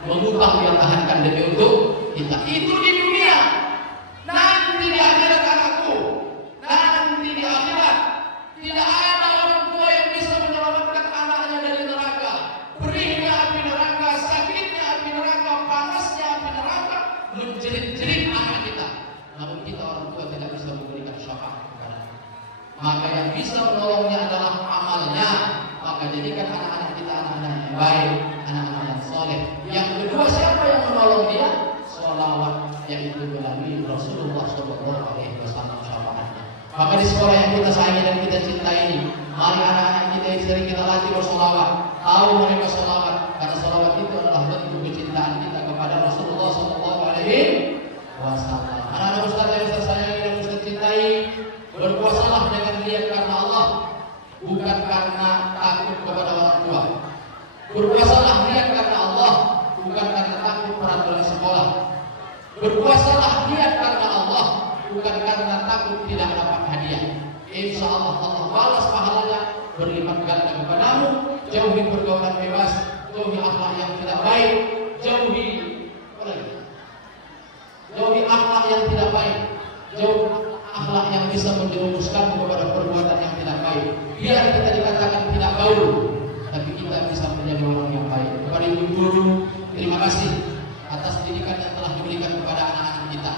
Mengutang dia tahankan demi untuk kita. Itu di dunia. Nanti di akhirat anakku, nanti di akhirat tidak ada orang tua yang bisa menyelamatkan anaknya dari neraka. Perihnya api neraka, sakitnya api neraka, panasnya api neraka, menjerit-jerit anak kita. Namun kita orang tua tidak bisa memberikan syafaat kepada. Maka yang bisa menolongnya adalah amalnya. Maka jadikan anak-anak kita anak-anak yang baik, anak-anak yang soleh. Yang kedua, siapa yang menolong dia? Sholawat, yaitu melalui Rasulullah SAW syafaatnya. Maka di sekolah yang kita sayangi dan kita cintai ini, mari anak-anak kita yang sering kita latih bersolawat. Tahu mereka solawat, karena solawat itu adalah bentuk kecintaan kita kepada Rasulullah SAW. Anak-anak ustaz yang saya sayangi dan saya cintai, berpuasalah dengan niat karena Allah, bukan karena takut kepada orang tua. Berpuasalah niat karena Allah, bukan karena takut peraturan sekolah. Berpuasalah niat karena Allah, bukan karena takut tidak dapat hadiah. Insya Allah Allah balas pahalanya berlipat ganda kepadamu. Jauhi pergaulan bebas, jauhi akhlak yang tidak baik, jauhi akhlak yang tidak baik, jauhi akhlak yang bisa menjerumuskan kepada perbuatan yang tidak baik. Biar kita dikatakan tidak gaul, tapi kita bisa menjadi orang yang baik. Kepada ibu guru, terima kasih atas didikan yang telah diberikan kepada anak-anak kita,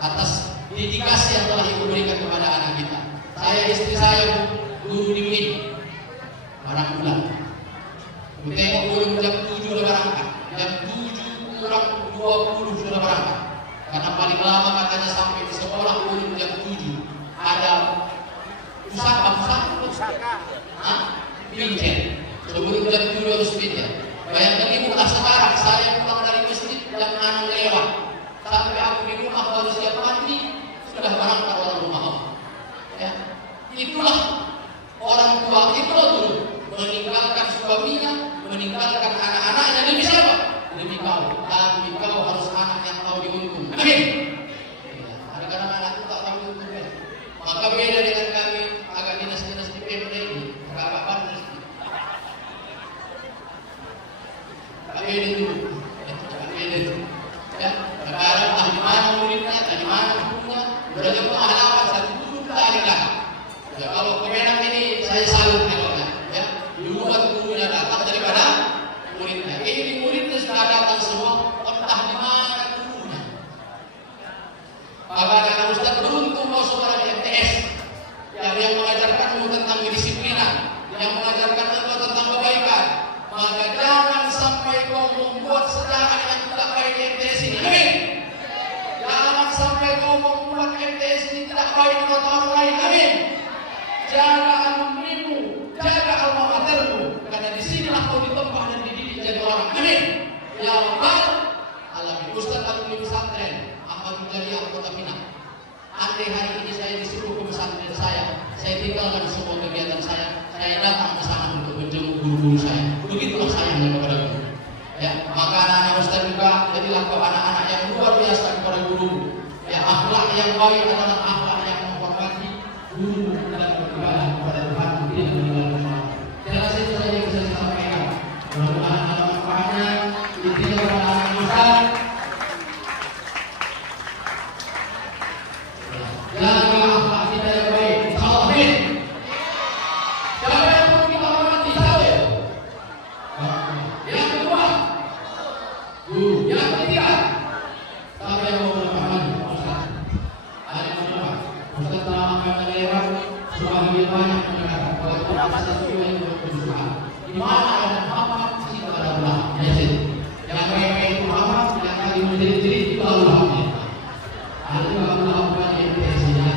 atas dedikasi yang telah Ibu berikan kepada anak kita. Saya, istri saya guru di UIN barang bulan. Ibu tengok belum jam 7 sudah berangkat, jam 7 kurang 20 sudah berangkat. Karena paling lama katanya sampai di sekolah belum jam 7. Ada pusaka, pinjen. Sebelum jam 7 harus pinjen. Bayangkan Ibu, sekarang saya pulang dari masjid jam 6 lewat. Sampai aku di rumah baru siap mandi, sudah berangkat orang rumah. Ya. Itulah orang tua itu dulu meninggalkan suaminya, meninggalkan anak-anaknya demi siapa? Demi kau. Tapi kau harus anak yang tahu diuntung. Amin. Ada kadang-kadang aku tak tahu diuntung. Maka beda dengan kami agak dinas-dinas di PMD ini, agak bandel. Agak beda dulu. Ya, sekarang di mana muridnya, di mana gurunya, berarti pengalaman satu guru tak ada. Ya, kalau kemenang ini saya salut memangnya. Ya, duluan gurunya datang daripada muridnya. Ini muridnya sudah datang semua, entah di mana gurunya. Maka anak Ustaz beruntung kalau saudara di MTS yang mengajarkanmu tentang kedisiplinan, yang mengajarkanmu tentang kebaikan. Maka jangan sampai kau membuat sejarah yang tidak baik di MTS ini. Amin. Jangan sampai kau membuat MTS ini tidak baik di mata orang lain. Amin. Jaga alumnimu, jaga alma matermu, karena di sinilah kau ditempah dan dididik jadi orang. Amin. Ya Allah, alami Ustaz alumni pesantren akan menjadi anggota FINA. Andai hari ini saya disuruh ke pesantren saya tinggalkan semua kegiatan saya datang ke sana untuk menjenguk guru-guru saya. Begitulah sayangnya kepada guru. Ya, maka anak-anak Ustaz juga jadilah kau anak-anak yang luar biasa kepada guru. Ya, akhlak yang baik adalah akhlak yang menghormati guru dan beribadah kepada Tuhan tidak meninggalkan sholat. Saya rasa itu saja yang bisa saya sampaikan. Mudah-mudahan ada manfaatnya. Intinya kepada anak Ustaz. Jaga akhlak kita yang baik. Insyaallah. Amin. Siapa yang perlu kita hormati? Saya. Yang kedua, guru. Yang ketiga, siapa yang mau berpahala? Ustaz. Ada yang mau berpahala? Ustaz telah makan lewat sebagian banyak masyarakat. Kalau kita sesuatu yang berusaha, di mana ada Muhammad kita ada Allah. Yang baik-baik itu Muhammad, yang kali menjadi itu Allah. Ada juga Allah bukan yang biasanya.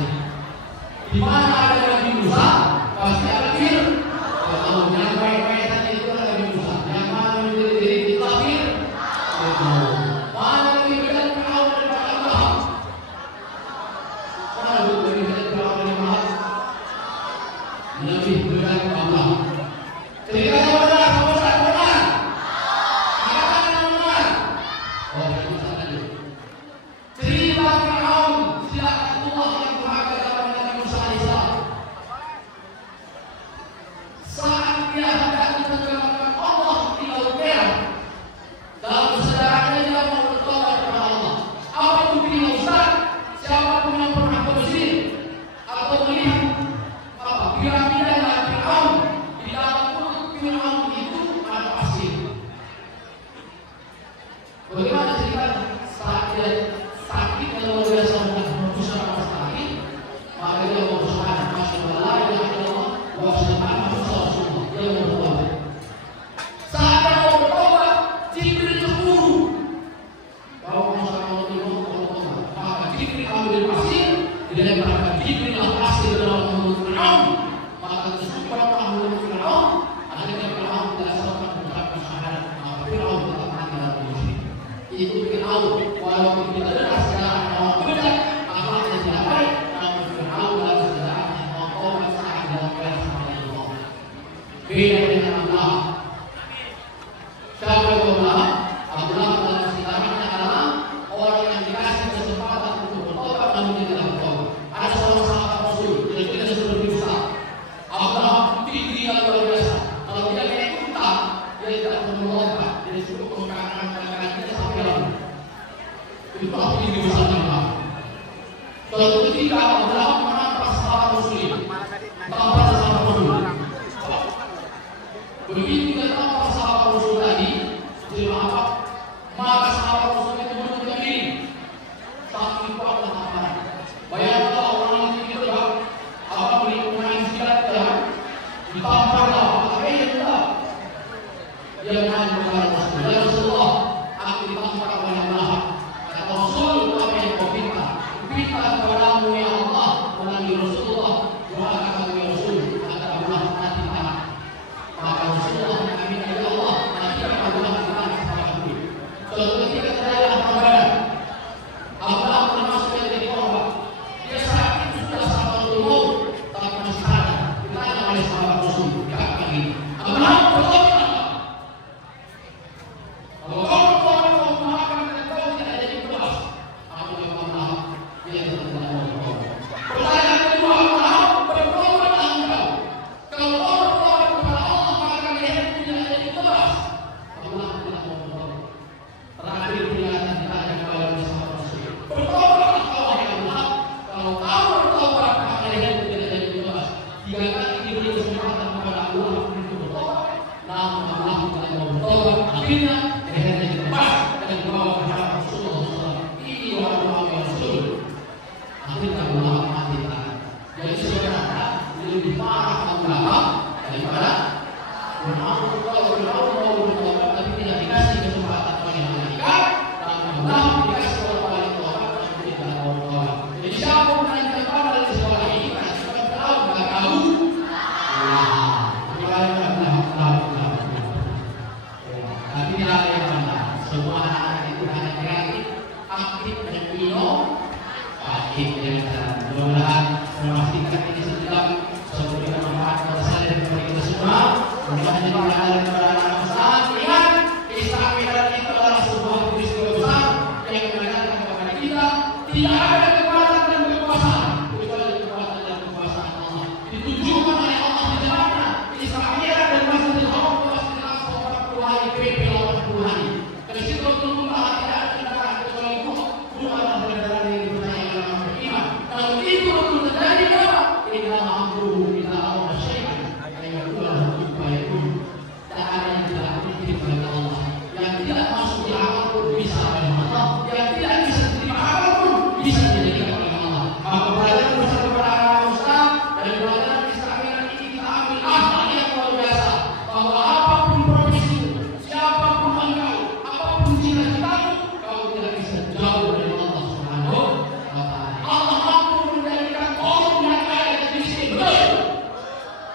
Di mana ada Nabi Musa, pasti ada Fir. Kalau yang baik-baik tadi itu ada Nabi Musa. Yang mana menjadi diri kita Fir? Mana lebih berat Fir'aun daripada Allah? Mana lebih berat Fir'aun daripada Allah? Lebih berat Allah. Ceritanya benar, kamu tak benar. Mengatakan yang benar. Oh, itu saja. Cerita Fir'aun, silakan Allah yang berhak kepada Nabi Musa alaihissalam. Saat dia hendak ditenggelamkan Allah di Laut Merah, dalam sejarahnya dia mau bertobat kepada Allah. Apa itu beliau Ustaz? Siapapun yang pernah ke Mesir atau melihat piramida dan Fir'aun, di dalam perut Fir'aun itu ada pasir. Bagaimana ceritanya? Saat dia sakit dan luar biasa menembuskan rasa sakit, maka dia mau bersolat, masyaallah, la ilaha illallah wa sallallahu Rasulullah. Dia mau bertobat. Saat dia mau bertobat, Jibril cemburu. Kalau Musa mau bertobat, maka Jibril ambil pasir, dilemparkan Jibril pasir dalam mulut Fir'aun. Maka tersebut mulut Fir'aun, akhirnya Fir'aun tidak sempat mengucapkan syahadat. Maka Fir'aun tetap mati dalam musim. Itu Fir'aun, walaupun kita dengar sejarah orang benar, akhlaknya tidak baik, namun Fir'aun dalam sejarahnya orang sangat dalam perasaan Allah. Beda dengan Allah. Siapa Allah? Allah dalam sejarahnya adalah orang yang dikasih kesempatan untuk bertobat namun dia tidak bertobat. Ada seorang sahabat Rasul yang kita sudah besar. Allah tinggi yang luar biasa. Kalau dia kayak kita, dia tidak bertobat. Dia disuruh mengangkat tangannya sampai lalu. Itu apa tinggi besarnya Allah. Suatu ketika Allah menampak sahabat Muslim, tampak sahabat Rasul. Rasulullah, doakan Abu Rasul agar Allah nanti taat. Maka Rasulullah mengaminkan ya Allah, nanti akan Allah taat sama kami. Suatu ketika terjadi perang, Allah termasuk yang jadi korban. Dia saat itu sudah sama dulu, tapi masih ada. Ditanya oleh sahabat Rasul, kata begini, Abraham berdoa apa? Kalau kau memaafkan dan kau tidak jadi bebas, aku akan maaf. Dia tidak mau berdoa. Pertanyaan kedua, Abraham berdoa engkau. Kalau kau berdoa kepada Allah, maka lehermu tidak jadi bebas. Allah tidak mau berdoa. Terakhir kelihatan ditanya kepada sahabat Rasul, berdoa engkau ya Allah. Kalau kau berdoa, maka lehermu tidak jadi bebas. 3 kali diberi kesempatan kepada Allah untuk berdoa, namun Allah tidak mau berdoa. Akhirnya lehernya dilepas dan dibawa kepada Rasulullah SAW. Ini doa ya Rasul. Akhirnya Allah mati tangan. Jadi sebenarnya lebih parah Abraham daripada Fir'aun mau bertobat tapi tidak dikasih kesempatan oleh malaikat, dan Abraham dikasih oleh malaikat tapi tidak mau bertobat. Jadi siapa yang menanyakan dari sekolah ini? Karena Fir'aun nggak tahu. Tapi tidak ada yang benar. Semua anak itu hanya kreatif, aktif dan inovatif yang mudah-mudahan memastikan ini sedang suatu bermanfaat buat saya dan kepada kita semua. Mudah-mudahan jadi pelajaran kepada anak besar. Ingat, Islam itu adalah sebuah peristiwa besar yang mengajarkan kepada kita tidak ada kekuatan dan kekuasaan kecuali kekuatan dan kekuasaan Allah. Ditunjukkan oleh Allah di dalamnya Islam dan masa di Allah dalam 40 hari PP 80 hari. Dari situ Allah tidak ada tindakan kecuali Tuhan adalah benar-benar yang dipercaya dalam beriman. Kalau itu betul terjadi apa? Inna amruhu ila Allah syai'an ayyuhul mu'minun. Tak ada yang tidak mungkin bagi Allah. Yang tidak masuk di akal pun bisa oleh Allah. Yang tidak bisa diterima akal pun bisa dijadikan oleh Allah. Maka belajar bersama kepada anak Ustaz dan belajar Islam ini kita ambil akhlak yang luar biasa. Bahwa apapun profesimu, siapapun engkau, apapun cita-citamu, kau tidak bisa jauh dari Allah Subhanahu wa Ta'ala. Allah mampu menjadikan orang yang kaya dan miskin, betul.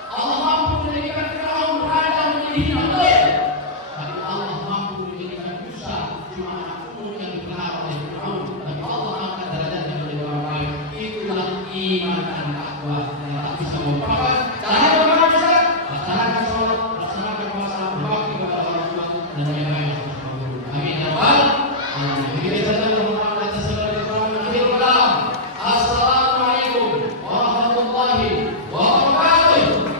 Allah mampu menjadikan Fir'aun raja menjadi hina, betul. Tapi Allah mampu menjadikan Musa cuma anak umum yang dipelihara oleh Fir'aun. Tapi Allah angkat derajatnya menjadi orang baik. Itulah iman dan takwa yang tak bisa melupakan. Caranya bagaimana Ustaz? Laksanakan sholat, laksanakan puasa, berbakti kepada orang tua dan lain-lain. Amin ya rabbal alamin. Kita sedang mengucapkan Assalamualaikum warahmatullahi wabarakatuh.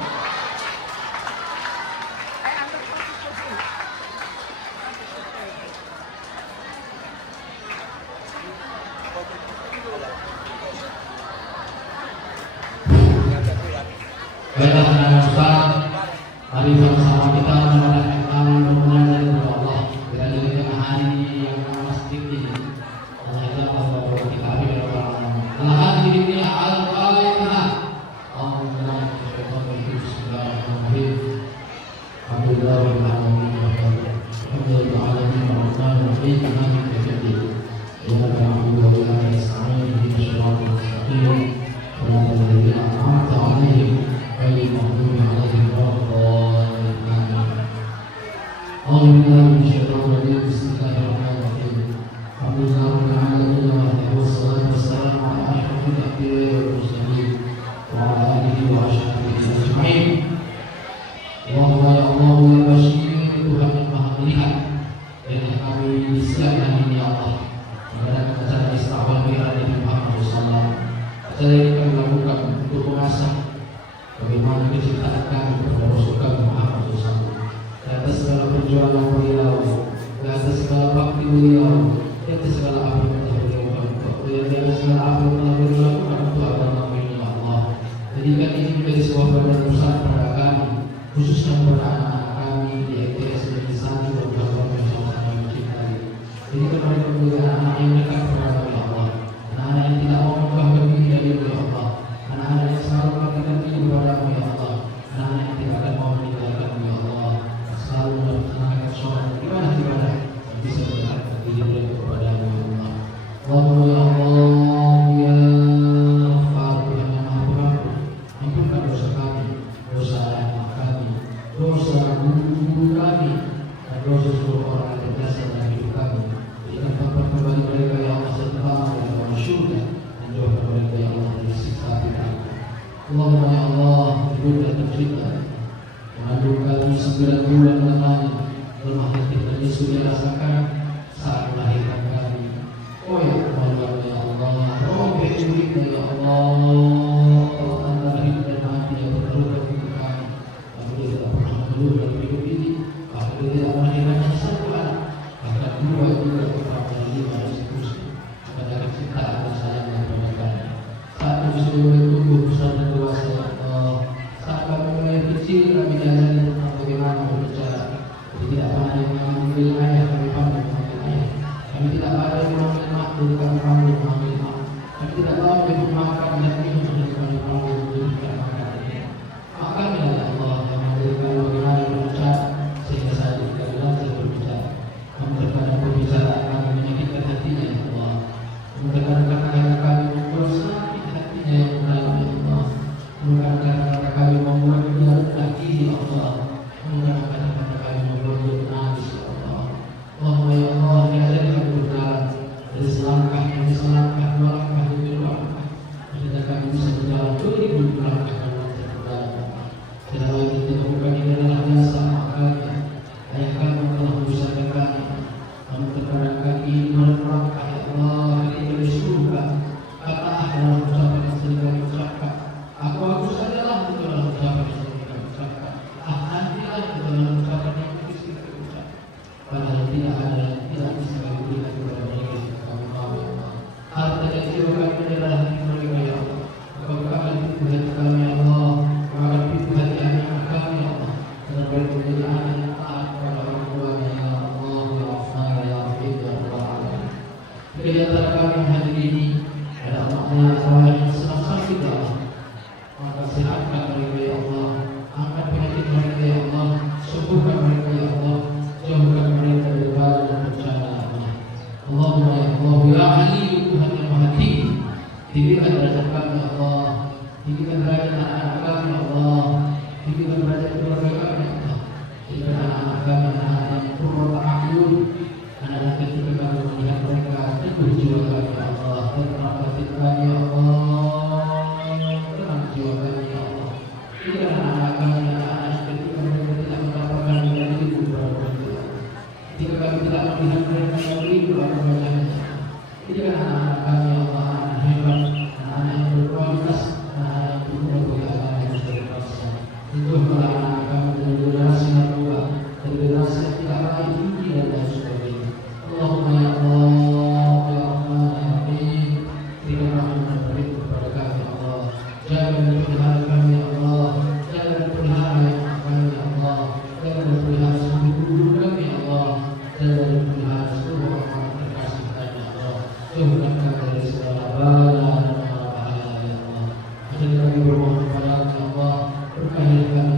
Baiklah anak Ustaz, mari bersama kita mengucapkan permohonan kepada Allah dengan diberikan hari yang masjid ini. Allah itu Allah kita beri Allah. Allah hadirinya al-Fatihah. Alhamdulillah. Bismillahirrahmanirrahim. Alhamdulillahirabbil alamin. Alhamdulillahirabbil alamin. Iyyaka na'budu wa iyyaka nasta'in. Ihdinas siratal mustaqim. Shiratal ladzina an'amta 'alaihim ghairil maghdubi 'alaihim waladdallin. Alhamdulillah. Bismillahirrahmanirrahim. Alhamdulillahirabbil alamin. Wassalatu wassalamu ala asyrafil anbiya'i wal mursalin wa ala alihi wa ashabihi ajma'in. Allahu ya Allah ya Bashir, Tuhan yang Maha Melihat. Dan kami disiapkan ini ya Allah mengadakan acara Isra wal Mi'raj Nabi Muhammad SAW. Acara ini kami lakukan untuk mengasah bagaimana kecintaan kami kepada Rasul kami Muhammad SAW. Di atas segala perjuangan beliau, di atas segala bakti beliau, di atas segala apa yang telah beliau lakukan, di atas segala apa yang telah beliau lakukan untuk agama ini ya Allah. Jadikan ini menjadi sebuah pelajaran besar pada kami, khususnya kepada anak-anak kami di ITS dan di sana dan beberapa yang sama-sama mencintai. Jadi kepada anak-anak yang dekat kepada ya Allah, anak-anak yang tidak mau mengubahkan diri dari ya Allah, anak-anak yang selalu melakukan diri kepadamu ya Allah, anak-anak yang tidak akan mau meninggalkan ya Allah, selalu melaksanakan sholat ibadah yang bisa mendekatkan diri kepadamu ya Allah. Allahumma ya Allah ya Fatihah ya Maha Pengampun. Allahumma ya Allah, ibunda tercinta, mengandung kami 9 bulan lamanya, lemah letih tadi sudah rasakan saat melahirkan kami. Oh ya Allah, ya Allah, oh begitu ya Allah, antara hidup dan mati yang berubah untuk kami. Kami tidak pernah keluar dari hidup ini, kami tidak melahirkan satu anak, bahkan 2 juga kurang dari 5 dan seterusnya. Karena kecintaan dan sayangnya kepada kami. Saat kami sudah mulai tumbuh besar dan dewasa ya Allah, saat kami mulai kecil kami diajari tentang bagaimana berbicara. Tidak ada yang memanggil ayah, kami panggil ayah. Kami tidak ada yang memanggil mak, jadi kami panggil mak. Kami tidak tahu yang makan dan minum, jadi kami panggil jadi makan. Maka ya Allah yang memberikan bagaimana berbicara sehingga saat ini kami lancar berbicara. Kami terkadang berbicara kami menyakitkan hatinya ya Allah. Terkadang kata kami membuat sakit hatinya yang dalam ya Allah. Terkadang kata kami membuat dia lagi ya Allah. Terkadang kata kami membuat dia menangis ya Allah. Allahumma ya Allah, ya Allah kami berjalan dari selangkah demi selangkah, 2 langkah demi 2 langkah. Sehingga kami bisa berjalan 2000 langkah dan lancar berjalan. Tidak lagi tidak bukan ini adalah biasa makanya. Ayah kami telah membesarkan kami. Namun terkadang kami melangkah ya Allah, kami dari surga. Kata dalam ucapan yang sering kami ucapkan. Aku sajalah itu dalam ucapan yang sering kami ucapkan. Nantilah itu dalam ucapan yang sering kami ucapkan. Padahal tidak ada yang tidak bisa kami berikan kepada mereka yang kami mau ya Allah. Harta yang jiwa kami adalah hati mereka ya Allah. Kau akan pintu hati kami ya Allah. Kau akan pintu hati anak kami ya Allah. Dan mereka menjadi anak yang taat kepada orang tuanya ya Allah. Ya Allah ya Rahim ya Allah. Kegiatan kami hari ini ada makna orang yang senang sakit ya Allah. Maka sehatkan mereka ya Allah. Angkat penyakit mereka ya Allah. Sembuhkan mereka ya Allah. Jauhkan mereka dari bahaya dan bencana ya Allah. Allahumma ya Allah, ya Ali, Tuhan yang Maha Tinggi, tinggikan derajat kami ya Allah, tinggikan derajat anak-anak kami ya Allah, tinggikan derajat keluarga kami ya Allah, tinggikan anak-anak kami anak yang purwata akyun, anak yang ketika kami melihat mereka teguh jiwa kami ya Allah, tenang hati kami ya Allah, tenang jiwa kami ya Allah. Tinggikan anak-anak kami anak-anak yang ketika mereka tidak mendapatkan dengan ibu berapa. Jika kami tidak melihat mereka yang beribu atau wajahnya, jika anak-anak kami ya Allah, anak hebat, anak yang berkualitas, anak yang berkualitas agama yang berkualitas. Lindungilah anak kami dari generasi yang tua, dari generasi yang tidak layak tinggi dan lain sebagainya. Allahumma ya Allah, ya Rahman ya Rahim, berikan rahmat dan berikut kepada kami ya Allah. Jaga dan pelihara kami ya Allah, jaga dan pelihara anak kami ya Allah, jaga dan pelihara seluruh guru kami ya Allah. Dan dari pelihara seluruh orang terkasih kami ya Allah. Jauhkan kami dari segala bala dan bahaya ya Allah. Dan kami bermohon kepada ya Allah, berkahi kami